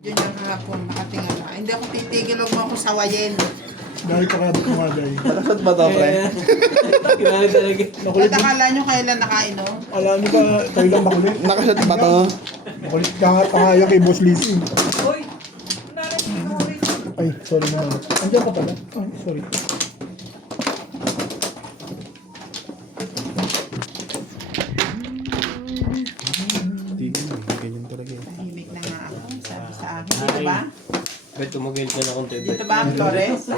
Diyan yung kahapon, nakatingala. Hindi ako titigil, huwag mo ako sawayin. Dahil pakabot mo nga dahil. Nakasat ba to, pre? Kinala talaga. Ba't akala nyo kailan nakainom? Alam niyo ba, kayo lang makulit? Nakasat ba to? Makulit ka nga pangaya kay Boss Lizzy. Uy! Narating ko rin. Ay, sorry naman. Andiyan ka pala. Ay, sorry. Ganyan talaga yun. Tahimik na nga ako, sabi sa akin. Dito ba? Bet, tumugil ka na konti. Dito ba ang Flores?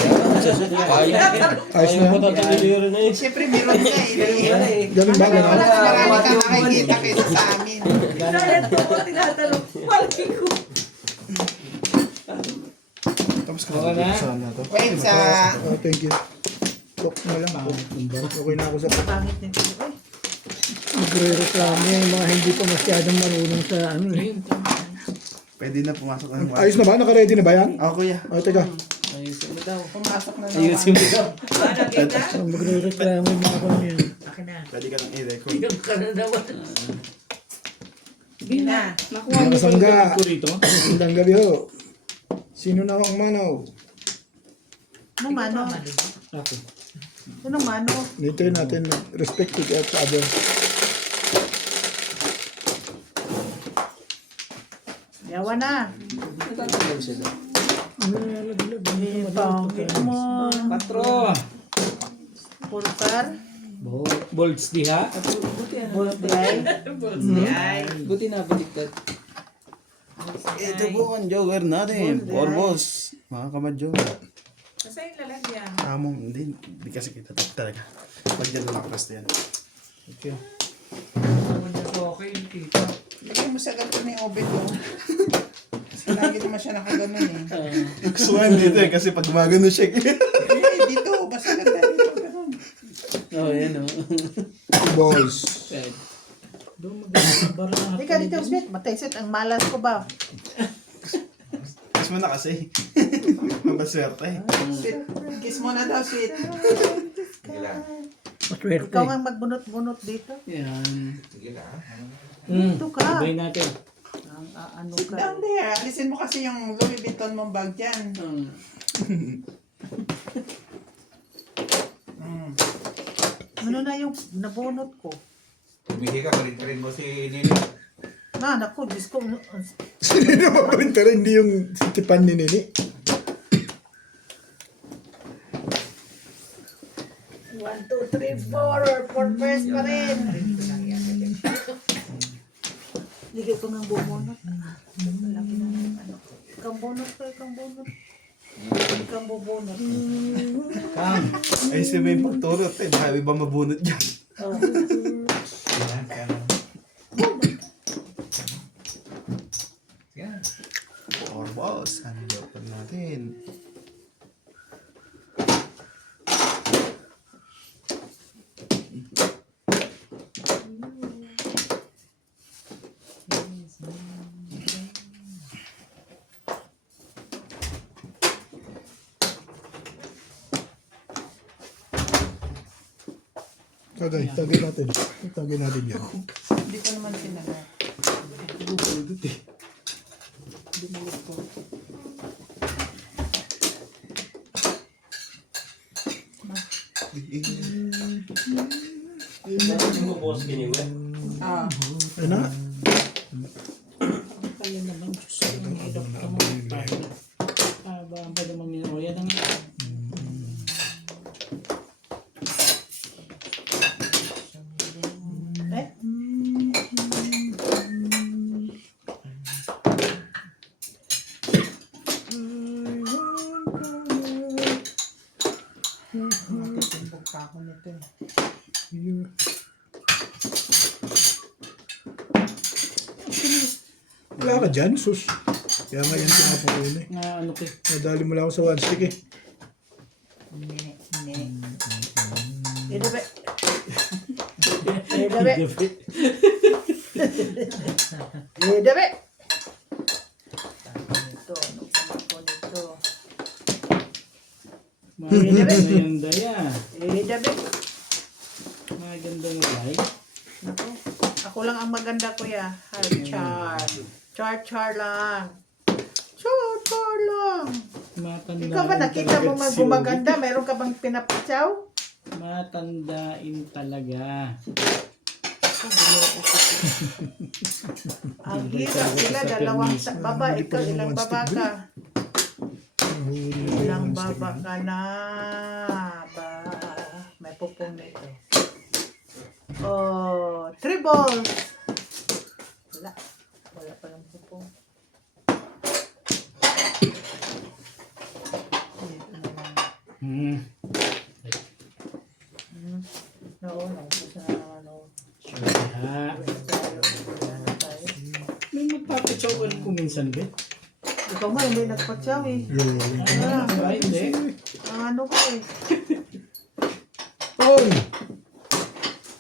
Ayos na. Matatagiliro na yun. Siyempre, meron ka eh. Ganun ba? Ganun? Marami ka makikita kaysa sa amin. Tapos ka Okay na? saan na to? Wait, sa... Oh, thank you. Look na lang ako. Okay na ako sa Pangit nito. Uy, Nagre-reklamo yung mga hindi pa masyadong marunong sa ano eh. Pwede na pumasok na yung Ayos na ba? Naka-ready na ba yan? Ah, kuya. Ay, teka. Ayusin mo daw. pumasok na Ayusin mo daw. Ang magre-reklamo yung mga kanya yan. Pwede ka nang i-record. Sige na. Nakasangga. Ko rito. Magandang gabi ho. Sino na ang manaw? Anong mano? Ako. Anong mano? Nito natin respect to each other. Yawa na. Natatagal sila. Pangit mo. 4. Pulsar. Bolts diha. Bulday. Buti na baliktad. Ito po ang joker natin. For boss. Mga kamadyo. Kasi yung lalagyan. Amo, hindi kasi kita talaga. Pag dyan na nakapasto yan. Okay. Lagay mo sa ganito ni Obed ko. Kasi lagi naman siya nakaganon eh. Gusto nga dito eh, kasi pag gumagano siya. Eh, dito. Basta ganda dito. Ganun. Oh, yan o. Boys. Hindi ka dito, Smith. Mataysit ang malas ko ba? Kiss mo na kasi. Mabaswerte eh. Sweet. Kiss mo na daw, sweet. Maswerte. Ikaw ang magbunot-bunot dito. Yan. Dito ka. Sabay natin. Ano ka? Down there. Alisin mo kasi yung Louis Vuitton mong bag dyan. Ano na yung nabunot ko? Tumihi ka, rin mo si Nini. Na, naku, Diyos ko. Sino na maprinter? Hindi yung tipan ni Nini. 1, 2, 3, 4. For first pa rin. Ligay ko ng bubunot. Laki na yung ano. Ikang bunot ko, ikang bunot. Ikang bubunot. Ay, sabi yung pagturot eh. Baka iba mabunot dyan. For boss. Ano joker natin? Tagay natin. Tagay natin yan. Hindi ko naman sinabi. Bubunot eh. Binalik ko. Hindi mo boss kiniwi. Ah. Ay na. Kaya naman, Diyos ko, ang hirap ka mo. Ba, ang pwede mo minuro. Yan ang... Eh? Matitimbog pa ako nito eh. Wala ka dyan, sus. Kaya nga yan pinapukuin eh. Nga ano ko. Nadali mo lang ako sa one stick eh. Hindi. Dabe. Dabe. Dabe. Ito, ano pa ko nito? Maganda yan. Dabe. Maganda nga like. Naku, ako lang ang maganda kuya. Char. Char lang. lang. Matanda. Ikaw ba nakita mo man gumaganda? Meron ka bang pinapatsaw? Matandain talaga. Ang hirap sila, dalawang baba. Ikaw, ilang baba ka? Ilang baba ka na? Ba, may pupong na ito. Oh, 3 balls. Wala. Wala pa lang pupong. Oo, naubos na ano. Kaya, may magpapatsawan ko minsan, Bet. Ikaw nga, hindi nagpatsaw eh. Ay, hindi. Ano ko eh. Oh!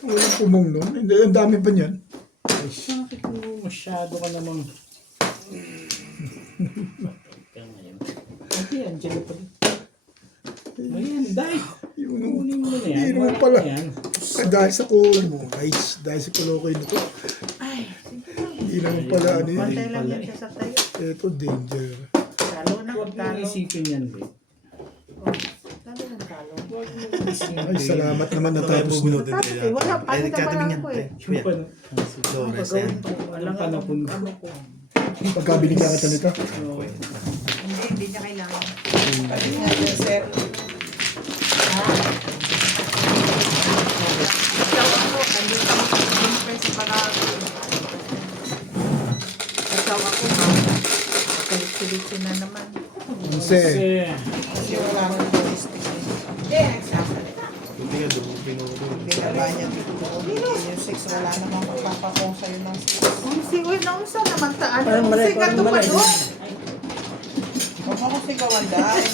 Walang pumong nun. Hindi, ang dami pa niyan. Bakit mo masyado ka namang... Hindi, andyan na pala. Ayan, dahil. Kunin mo na yan. Hindi naman Wala pala. na yan. Ay, dahil sa kulay mo. Ay, dahil sa kulokoy na to. Ay, sige lang. Hindi naman pala ano yun. Pantay lang yan siya sa tayo. Ito, danger. Talo na, Huwag mo talo. isipin yan, Bet. Talo na, talo. Huwag mo isipin. Ay, salamat naman na tayo bubunutin. Tapos eh, wala pa. Ano naman ako eh. Yung pa- Gagawin ko. Walang panapon. Ano ko. Pagkabili ka kita nito. Hindi niya kailangan. Ikaw ako, nandito ako sa siyempre sa Barako. Ikaw ako, ha? Kalit-silitsin na naman. Kasi, Kasi wala akong logistic. Hindi ka doon, pinuro. Binaba niya dito. Yung 6, wala namang magpapakong sa'yo ng 6. Ang sigoy na unsa naman taan. Parang mali, Ang sigato parang pa mali. doon. Huwag mo akong sigawan dahil.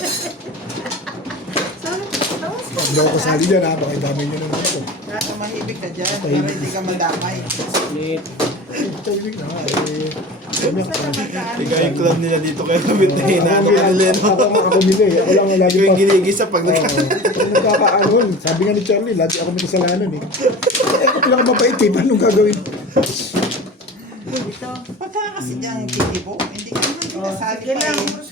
hindi ako kasali dyan ha. Baka dami nyo naman ako. Mahibig ka dyan para hindi ka madamay. Split. Tahimik na nga eh. Sabi ako, Ikaw yung club nila dito kaya gamit na hinalo ka nila. no? ako nga ako nila eh. Ako lang ang lagi Ikaw pa. yung ginigisa pag Oo. Kung nagkakaanon, sabi nga ni Charlie, lagi ako may kasalanan eh. Ako pala ka mapait eh. Paano gagawin? Ito. Pagka kasi dyan yung titibo, hindi ka naman pinasali sige pa lang. eh.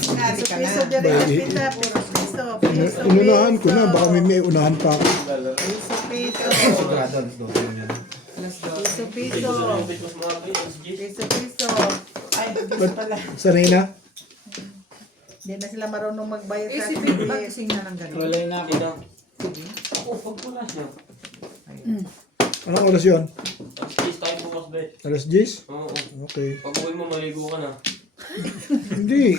Sinali ka na. Piso dire na pita. Piso. Piso. Inunahan ko na. Baka may unahan pa ako. Piso. Piso. Sigurado, alas 12 yun yan. Piso. Piso. Piso. Piso. Ay, bigis pala. Sanay na? Hindi na sila marunong magbayad sa si atin. Ba't kasing na ng ganun? Walay na ako. Anong oras yun? Please tayo bukas, Bet. Alas 10? Oo. Okay. Pag uwi mo, maligo ka na. Hindi.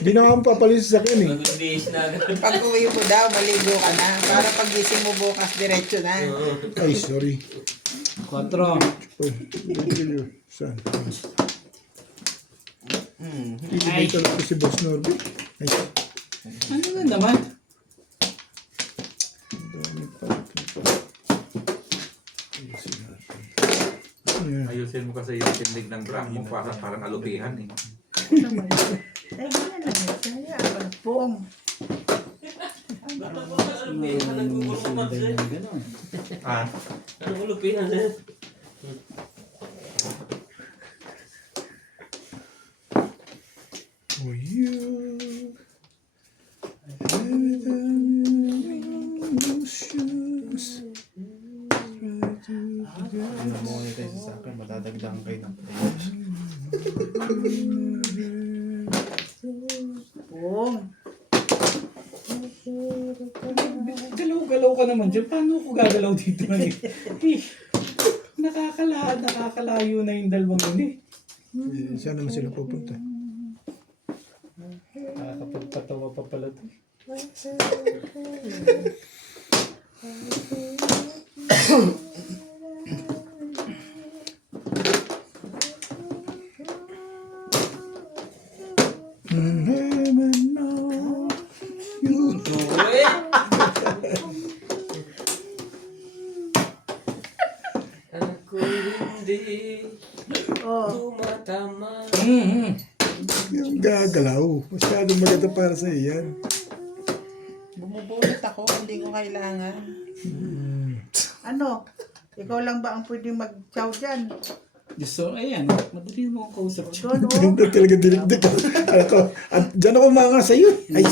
Hindi na ako papalis sa akin eh. Nag-days na. Pag uwi mo daw, maligo ka na. Para pag gising mo bukas, diretso na. Ay, sorry. 4. Oh, saan? Ibigay talaga si Boss Norby. Ay, Ano na naman? dami pa. Yeah. Ayusin mo kasi yung tindig ng bra mo para parang alupihan eh. Ay, ganyan lang yun. Kaya, pagpong. May sundan ng gano'n. Ah, Ano ko lupinan eh? For you. Emotions. Ano mo nito sa akin, madadagdagan kayo ng Pong. Galaw-galaw ka naman dyan. Paano ako gagalaw dito ngayon? Nakakalayo na yung dalawang yun eh. Saan naman sila pupunta? Nakakapagpatawa pa pala ito. Heaven knows you. Ako hindi Oh. tumatama. Yung gagalaw. Masyadong maganda para sa iyan. Bumubulot ako, hindi ko kailangan. Ano? Ikaw lang ba ang pwedeng mag-chow dyan? So, ayan. Madali mo akong kausap. Doon, oh. Hindi talaga dinigdig. Alam ko, at dyan ako mga sa iyo. Ay,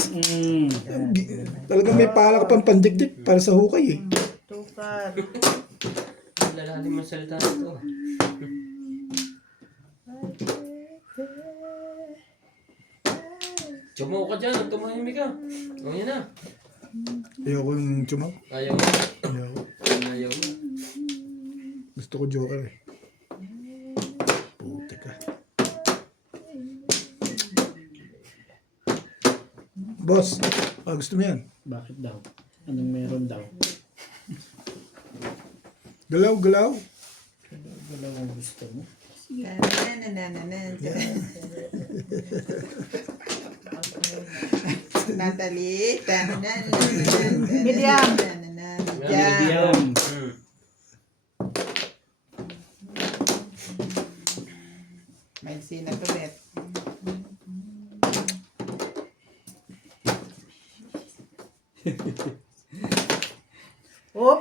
talaga may pala ka pang pandigdig para sa hukay eh. Tukar. Lalalim mo salita nito. Tumaw ka dyan, tumahimik ka. O yan na. Ayoko yung chumaw. Ayaw mo. Ayoko. Ayaw mo. Gusto ko joker eh. Puti ka. Boss, gusto mo yan? Bakit daw? Anong meron daw? Galaw, galaw. Wala akong gusto mo. Natalie. Medium. Medium. May sina to, Bet. Oh,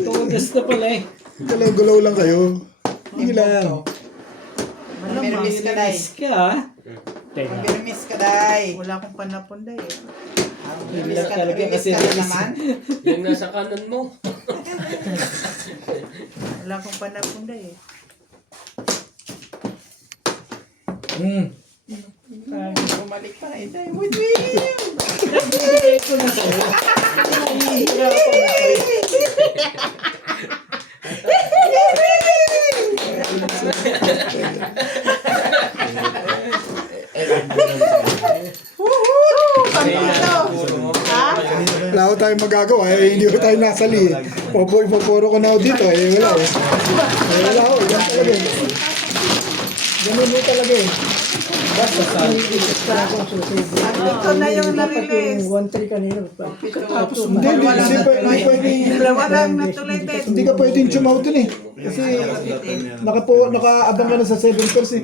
Todas na pala eh. Galaw, galaw lang kayo. Hindi lang. Mamirimis ka, Day. Miss ka ah. Teka. Mamirimis ka, Day. wala akong panapunda eh. Wala talaga kasi Mamirimis ka na naman. Yung nasa kanan mo. Wala akong panapunda eh. Bumalik pa, Day. With William. Ito na sa'yo. Wala ko tayong magagawa eh. Hindi ko tayo nasali eh. Poporo ko na ako dito eh. Wala eh. Wala ko. Yan talaga eh. Ganun mo talaga eh. Basta sa Ito na yung narilis. 1-3 kanina. Tapos hindi pwede. Walang natuloy, Bet. Hindi ka pwedeng chumaw dun eh. Kasi nakaabang ka na sa 7 pers eh.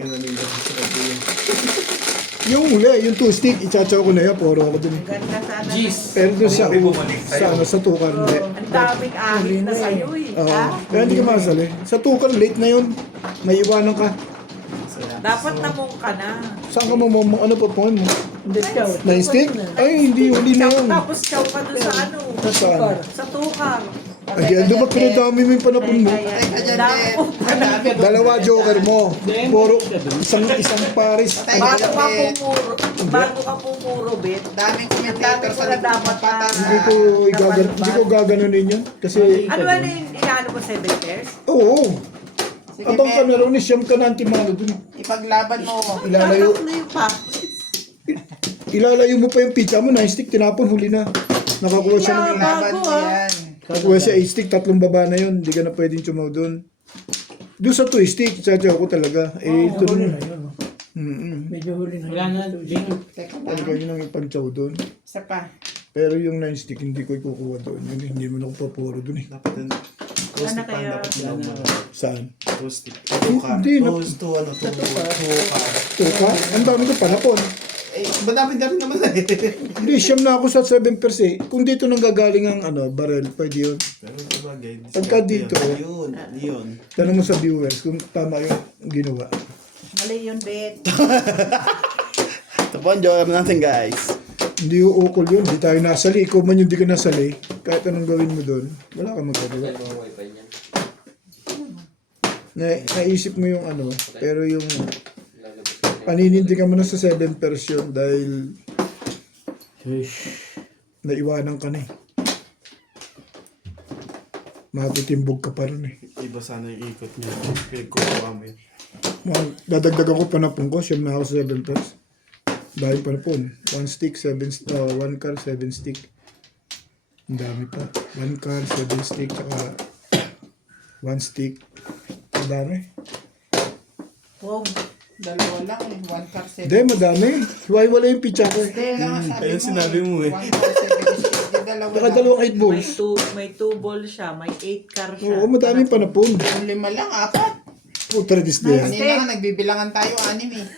Yung huli, yung 2 stick, ichachaw ko na yun. Poro ako dun eh. Ganda sana. Pero doon sa tukar hindi. Ang daming ahit na sa'yo eh. Oo. Kaya hindi ka masali. Sa tukar, late na yun. May iwanan ka. Dapat namong ka na. Saan ka ano pa mo? Hindi ka. 9 stick? Ay, hindi. Huli na yun. Tapos chow ka doon sa ano. Saan? Sa tukar. Ay, ano ba pinadami mo yung panapon mo? Teka dyan, Damo. Bet. Dalawa joker mo. Puro, isang paris. Bago ka pumuro, Bet. Daming Ang dami commentator ko sa na likod dapat ng patas. Hindi ko gaganunin yun. Kasi, Ano ba na yung inaano ko 7 pairs? oo. Sige, Abang ka Bet. meron ni siyam ka na antimano dun. Ipaglaban mo. Ilalayo, Tataklo yung pa. ilalayo mo pa yung pizza mo. 9 stick, tinapon, huli na. Nakakuha siya ng Laban Bago, mo ah. yan. Nakakuha siya 8 stick, 3 baba na yun. Hindi ka na pwedeng chumaw doon. Doon sa 2 stick, sadya ko talaga. Eh, ito Huli na. na yun. Medyo huli na Wala na. Bing. Teka Talaga pa. yun ang ipag-chow doon. Isa pa. Pero yung 9 stick, hindi ko ikukuha doon. Yun, hindi mo na ako papuro doon eh. Wala na kaya. Saan? Toasted. Hindi na. Tuka? Ang dami ko panapon. Eh, madami na rin naman eh. Hindi, siyam na ako sa 7 pers eh. Kung dito nang gagaling ang barrel, pwede yun. Pero sabagay. Pagka dito, Yun. tanong mo sa viewers kung tama yung ginawa. Mali yun, Bet. Tapos, joker natin guys. Hindi uukol yun, hindi tayo nasali. Ikaw man yung di ka nasali, kahit anong gawin mo doon, wala kang magagawa. Ay, mga wifi niyan. Naisip mo yung pero yung Lalabas ka. paninindigan mo na sa 7 version dahil naiwanan ka na eh. Matitimbog ka pa rin eh. Iba sana yung ikot niya. Pinagkukuha mo yun. Dadagdagan ko panapon ko, siyam na ako sa 7 pers. Dahil panapon. 1 stick, 1 car, 7 stick. Ang dami pa. 1 car, 7 stick, saka 1 stick. Ang dami. Wow. Dalawa lang eh. 1 car 7. Hindi, madami. Wala yung pizza ko eh. Ayun sinabi mo eh. 1 car 7. Dalawa Saka lang. dalawang 8 balls. May 2 ball siya, may 8 car siya. Oo, madaming panapon. Yung 5 lang, 4. Putra dis na yan. Kanina nga, nagbibilangan tayo, 6 eh.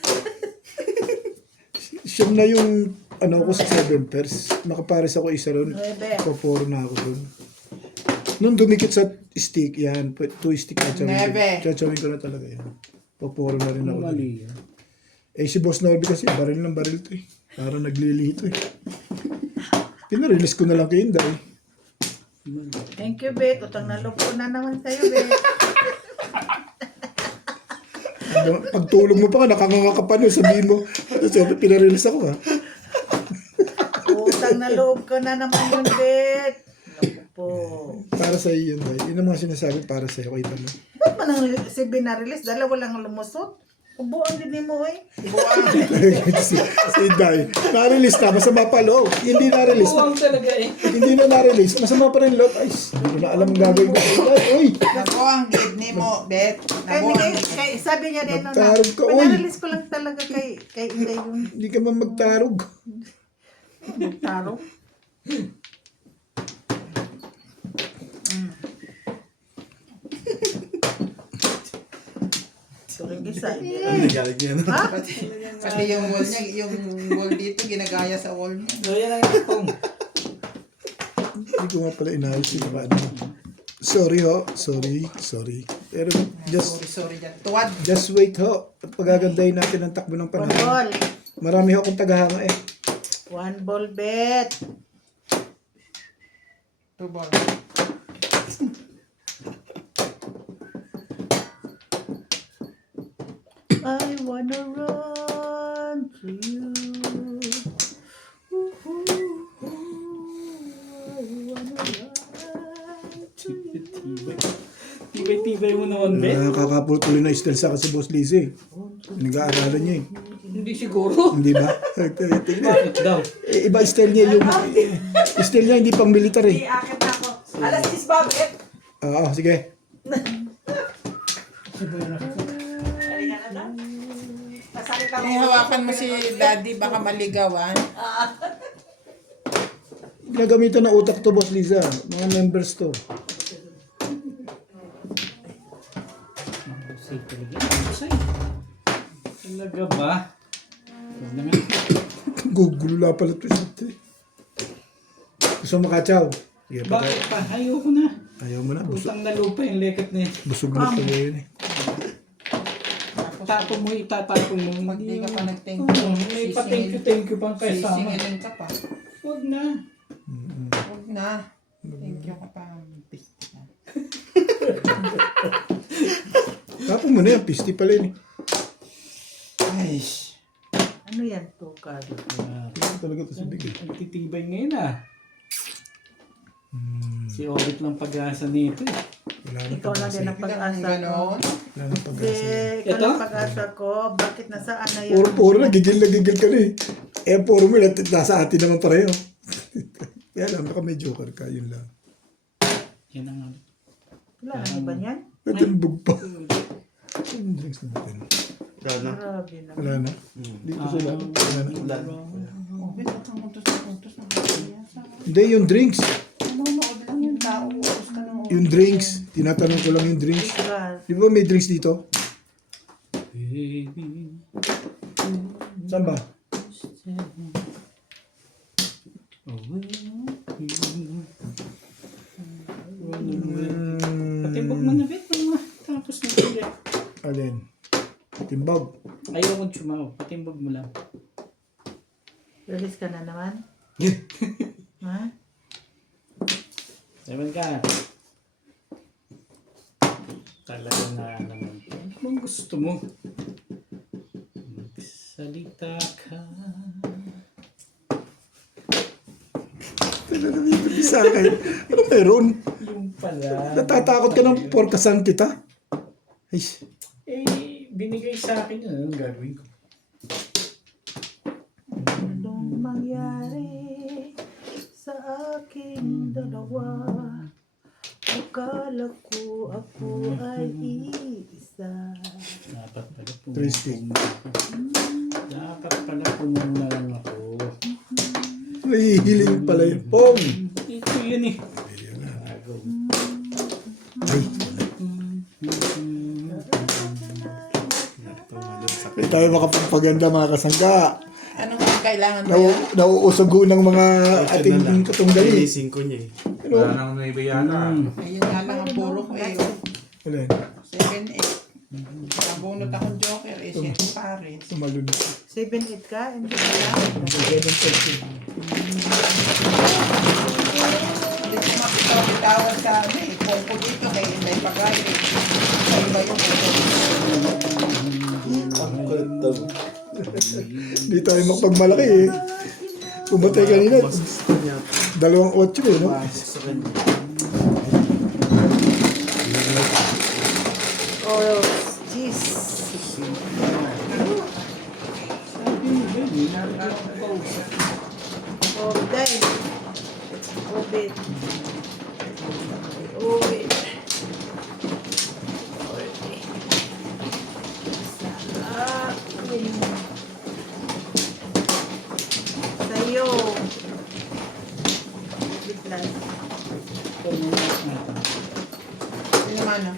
Siyam na yung ko sa 7 pairs. Nakapares ako isa ron. Nuebe. Paporo na ako doon. Nung dumikit sa stick, yan, 2 stick at Neve. chachawin ko na talaga yan. Papuro na rin ako. Mali yan. Eh si Boss Norby kasi, baril ng baril to eh. Parang naglilito eh. Pinarelease ko na lang kay Inday. Thank you, Bet. Utang na loob ko na naman sa'yo, Bet. Pagtulog mo pa ka, nakanganga ka pa nun, sabihin mo, sabi, pinarelease ako ha. Utang na loob ko na naman yun, Bet. Naku po. Para sa iyo yun, Day. Yun ang mga sinasabi para sa iyo. Kita mo. Ba't man ang si binarelease? Dalawa lang ang lumusot. Ubuan din mo eh. si Day. Na-release na, masama pa loob. Hindi na-release. Buwang talaga eh. Hindi na na-release. Masama pa rin loob. Ay, hindi ko na alam ang gagawin ko. Ay, uy! Nako, ang kidney mo, Bet. Kay, Nako, ang kay, sabi niya din na, Magtarog ka, uy. pinarelease ko lang talaga kay Inday yung Hindi ka man magtarog. taro. Turing isa. Ang galing niya. Pati yung wall niya, yung wall dito, ginagaya sa wall niya. So yan ang itong. Hindi ko nga pala inayos yung mga ano. Sorry ho. Sorry. Pero Sorry dyan. Tuwad. just wait ho. At pagagandahin natin ang takbo ng One panahon. ball. Marami ho akong tagahanga eh. One ball, Bet. 2 ball. I wanna run to you. I wanna run to you. Tibay-tibay mo naman, Ben. Nakakapulo na style sa kasi Boss Lizzie. Nag-aaralan niya eh. Hindi siguro. Hindi ba? Bakit daw? Eh, iba style niya yung... style niya hindi pang military. Akit ako. Alas 10 ba, Bet? Oo, sige. Hawakan mo si Daddy, baka maligawan. Ginagamitan ng utak to, Boss Liza. Mga members to. Say talaga. Say. Talaga ba? Huwag na nga. Gugulula pala to siya. Gusto mo katsaw? Sige, Bakit pa? Ayoko na. ayaw mo na. Utang na lupa yung leket na yun. Busog na pala yun eh. Tapon mo, itatapon mo. Pag di ka pa nag-thank Oo, you, may pa-thank you pang kasama. sisingilin ka pa. Huwag na. Huwag na. Thank you ka pa. Tapos mo na yan. Pisti pala yun eh. Ay. Ano yan, tukad? Pisti talaga to sa bigay. Ang titibay ngayon ah. Si Orit lang pag-asa nito eh. Wala na Ikaw lang din ang pag-asa ko. Ganon. Wala na pag-asa. Ikaw Ito? lang pag-asa ko. Bakit nasaan na yun? Puro na. Gigil ka na eh. Eh, puro mo na. Nasa atin naman pareho. Kaya lang, baka may joker ka. Yun lang. Yan ang Wala na iba niyan? Natimbog pa. Yung drinks natin. Grabe na. Wala na. Dito sila. Wala na. Oh, bet, puntos na puntos na. Hindi, yung drinks. Nanonood lang yung tao. Utos ka ng Yung drinks. Tinatanong ko lang yung drinks. God. Di ba may drinks dito? baby. Saan ba? Patimbog mo na bit. Tapos na sila. Alin? Timbag. Ayaw mong chumaw. Patimbog mo lang. Release ka na naman? Ha? Ewan ka. Talaga na naman. Kung gusto mo. Magsalita ka. Ano namimili sa akin? Ano meron? Yung pala. Natatakot ka ng porkasan kita? Ay, Eh, binigay sa akin yun. Anong gagawin ko? Anong mangyari sa aking dalawa? Akala ko ako ay isa. Dapat pala Twisting. Dapat pala pumunta na lang ako. nahihiling pala yun. Pong! Ito yun eh. Ay, hindi tayo makapagpaganda mga kasangga. Anong kailangan mo yan? Nauusog ng mga ating katunggali. Inising ko niya eh. Wala nang naibiyana. Ayun nga lang ang puro ko eh. Wala yun. 7-8. Nabunot akong joker eh. 7 pares. Tumalun. 7-8 ka? Hindi ka lang. Hindi ko makitaw-bitawan sa amin. Kung po dito kay may pagay. Sa iba yung Hindi tayo makapagmalaki eh. Pumatay kanina. 2-8 eh, no? Oh, jeez. Oh, dahil. Obit. Obit. Sa akin. Sa'yo. Obit lang. Sino man ah.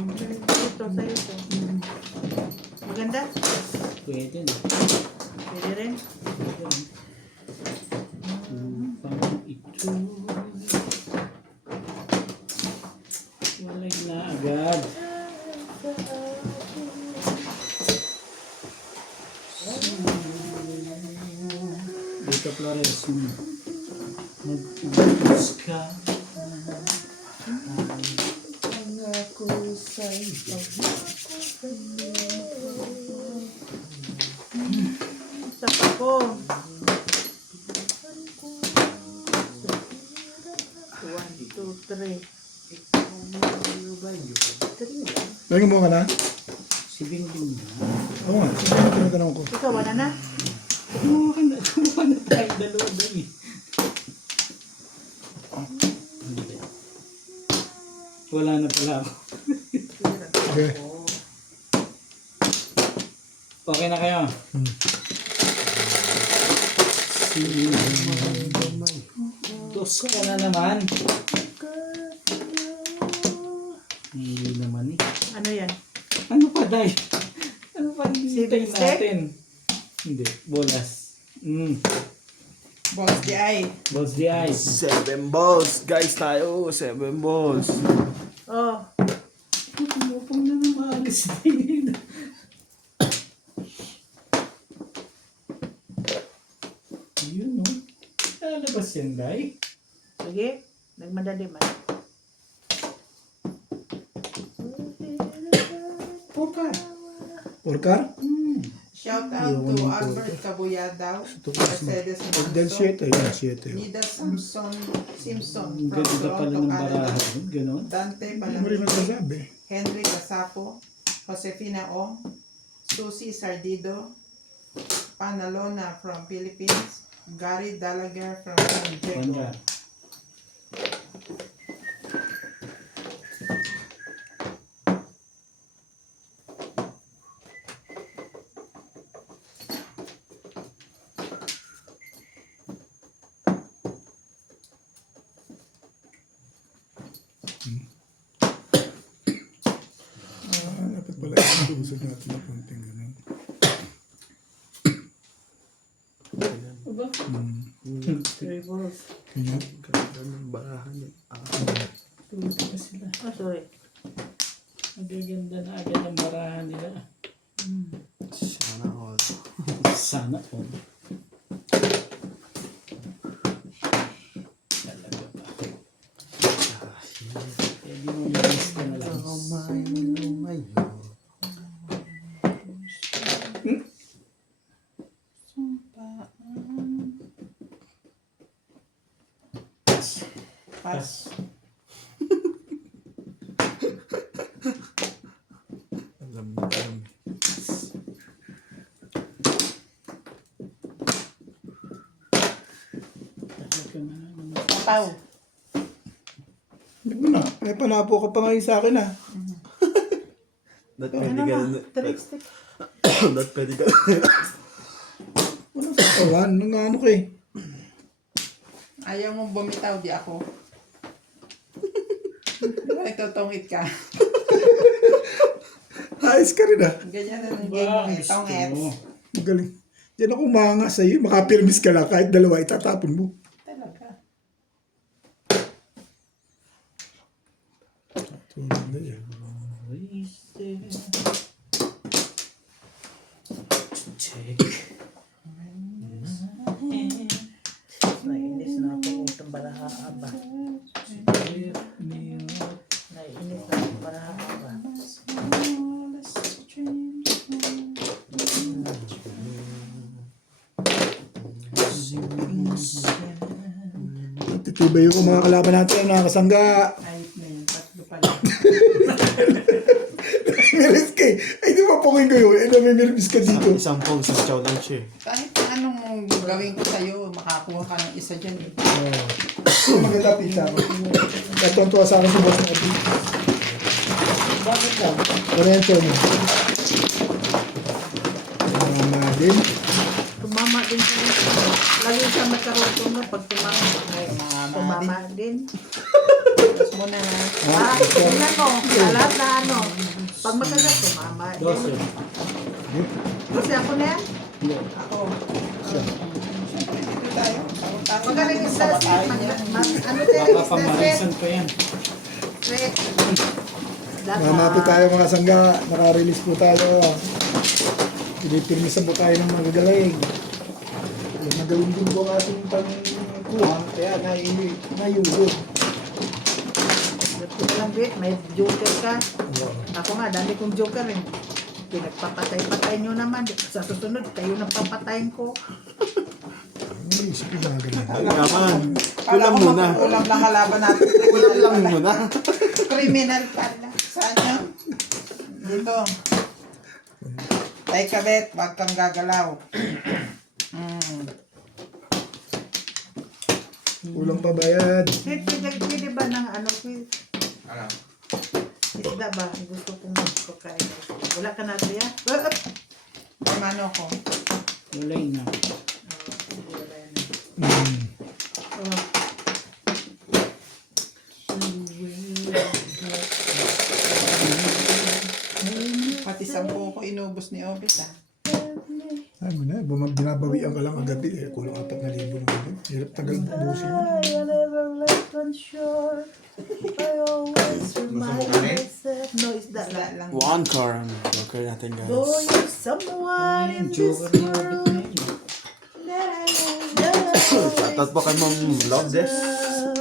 Ito, sa'yo to. Maganda? Pwede na. Pwede rin. Pang ito. Walay na agad. Dito Flores. Mag-ubos ka. Pangako sa'yo. Sapa ko. 1, 2, 3. Lagi mo ka na? Si Bingbing na. Oo nga. Sino yung tinatanong ko? Ikaw, wala na? Kumuha na tayo dalawa doon eh. Hindi. Wala na pala ako. Okay. Okay na kayo? Dos ka na naman. Hindi naman eh. Ano yan? Ano pa, Day? Ano pa hinihintay Sibling natin? Hindi. Bolas. Boss di ay. Balls the eyes. 7 balls. Guys tayo. 7 balls. Oh, Tumupong na ng maagas din. Yun o. Lalabas yan, Day. sige. Nagmadali man. Puka. Porcar? Shout out to Albert Cabuyadaw. Mercedes Del Manso. 7. Ayun, 7. Nida Simpson Ang from ganda pala Toronto, ng Canada. barahan. Ganon. Dante Hindi mo rin Palamisi. masasabi. Henry Gasapo. Josefina Ong. Susie Sardido. Panalona from Philippines. Gary Dalager from San Diego. Wanda. Dapat pala isusog natin ng konting gano'n. Aba? Reverse. Ganyan. Tulog na sila. Oh, sorry. Magaganda na agad ang barahan nila. Sana all. Sana all. Talaga ba? Pwede mo miss ka na lang. Pass. Talaga na. Pau. Hindi mo na. May panapo ka pa ngayon sa akin ah. That Ano pwede ka. na? Trickstick. That pwede ka. Walang sa kawan. Nung ano ko eh. Ayaw mong bumitaw, di ako. Nagtutungit ka. Ayos ka rin ah. Ganyan na ng game mo eh. Tongets. Magaling. Diyan ako umanga sa'yo. Makapirmis ka lang. Kahit dalawa itatapon mo. Talaga. Diyos. Titibay yung mga kalaban natin, mga kasangga. Ayos na yun, tatlo pala. Miris ka eh. Ay, di ba pungin ko yun? Ay, namimiris ka dito. Isang pong sa chow lang siya. Kahit anong gawin ko sa'yo, makakuha ka ng isa dyan. Eh. Maganda pizza ko. Ito ang tuwa sa akin sa boss natin. Bakit lang? Lorenzo mo. Mama din. Tumama din siya. Lagi siya magkaroon na pag tumama. Tumama din. Tapos muna na. Tingnan mo. Alam na ano. Pag magagat, tumama din. 12. Kasi ako na yan. Ako. Siyempre, dito tayo. Tayo Magaling natin isda sa sweet. bahay niya. Ano din? Isda Papamarisan sweet. pa yan. Sweet. Mamapit tayo mga sangga. Naka-release po tayo. Pinipirmisa po tayo ng magagaling. Yung nagawin din po ang ating pangkuha. Kaya nayulog. Ito lang, Vic. May joker ka. Ako nga, dami kong joker eh. Pinagpapatay-patay nyo naman. Sa susunod, kayo nang papatayin ko. Ay, sige mga ganun. Ay naman. Kala Kulang ko muna. makukulang lang kalaban natin. Kulang lang muna. Criminal pala. Saan yun? Dito. Tay kabet, wag kang gagalaw. Kulang pa bayad. Pwede ba ng ano? Ano? Isda ba? Gusto kong magpakain. Wala ka na siya? Ay, mano ko. Ulay na. Pati 10 ko inubos ni Obis ah. Ay mo na, binabawian ka lang agabi eh. Kulang 4,000 na gabi. Hirap tagal bubusin yun. I never left on shore. I always remind myself. No, isda Isda lang. lang. One car ang joker natin guys. Though you're someone in this Joker na world ulit na yun. that I know. Shoutout po kay Ma'am Lourdes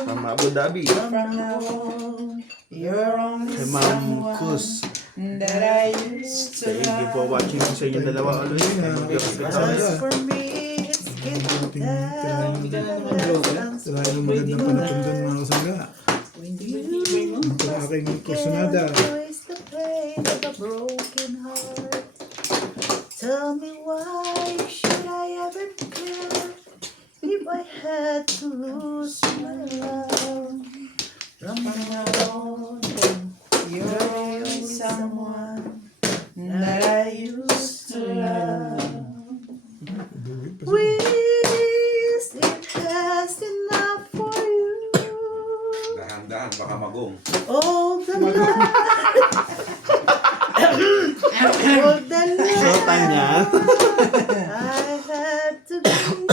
from Abu Dhabi. From now on, you're only Kay Ma'am someone Kus. that I used to Thank you for love. watching sa inyong dalawa always. As for me, it's getting down. Hindi ka na naman joker. Sila yung magandang panatundan mga kasangga. Ito ang aking kursunada. Erase the pain of a broken heart. Tell me why should I ever care if I had to lose my love? From now on, You're only someone that I used to love. wish it has enough for you. Dahan-dahan, baka magong. All the life, all the So, life Tanya. I had to give.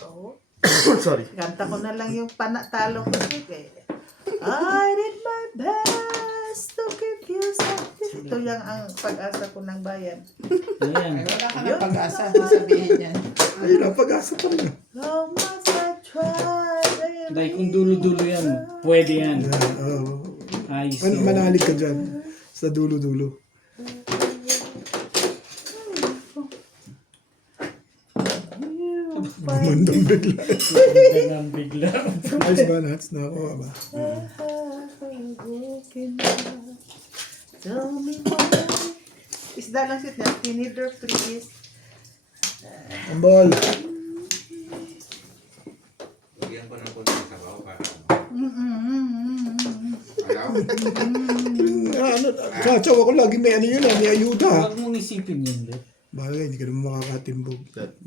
Oh. Sorry. Kanta ko na lang yung panatalo ko eh. I did my best to keep you safe. Ito yung ang pag-asa ko ng bayan. Ayan. Ay, wala ka na pag-asa. Sabihin yan. Ay, napag-asa pa rin. How much I tried, baby. Dahil kung dulo-dulo yan, pwede yan. Ayos yun. Manalig ka dyan. Sa dulo-dulo. Gumandang bigla. Ganang bigla. Ayos ba? Nats na ako ba? Tell me why. Isda lang siya niya. Tinider, please. Ambol. Lagyan ko ng kunting sabaw para Alaw? Ano, kachaw ako lagi may ano yun, may ayuda. Huwag mong isipin yun, Beth. Bagay, hindi ka naman makakatimbog. Ganda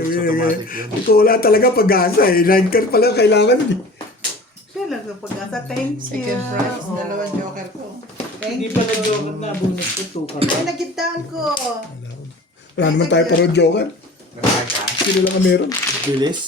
sa automatic yun. Ito wala talaga pag-asa eh. 9 card pala kailangan eh. Siya lang sa pag-asa. Thank you. Second prize, Oh. dalawang joker ko. Hindi pa nag-joker na, bonus ko 2 ka. Ay, nagkitaan ko. Wala naman tayo pero joker. Nakain ka? Sino lang ang meron? Bilis.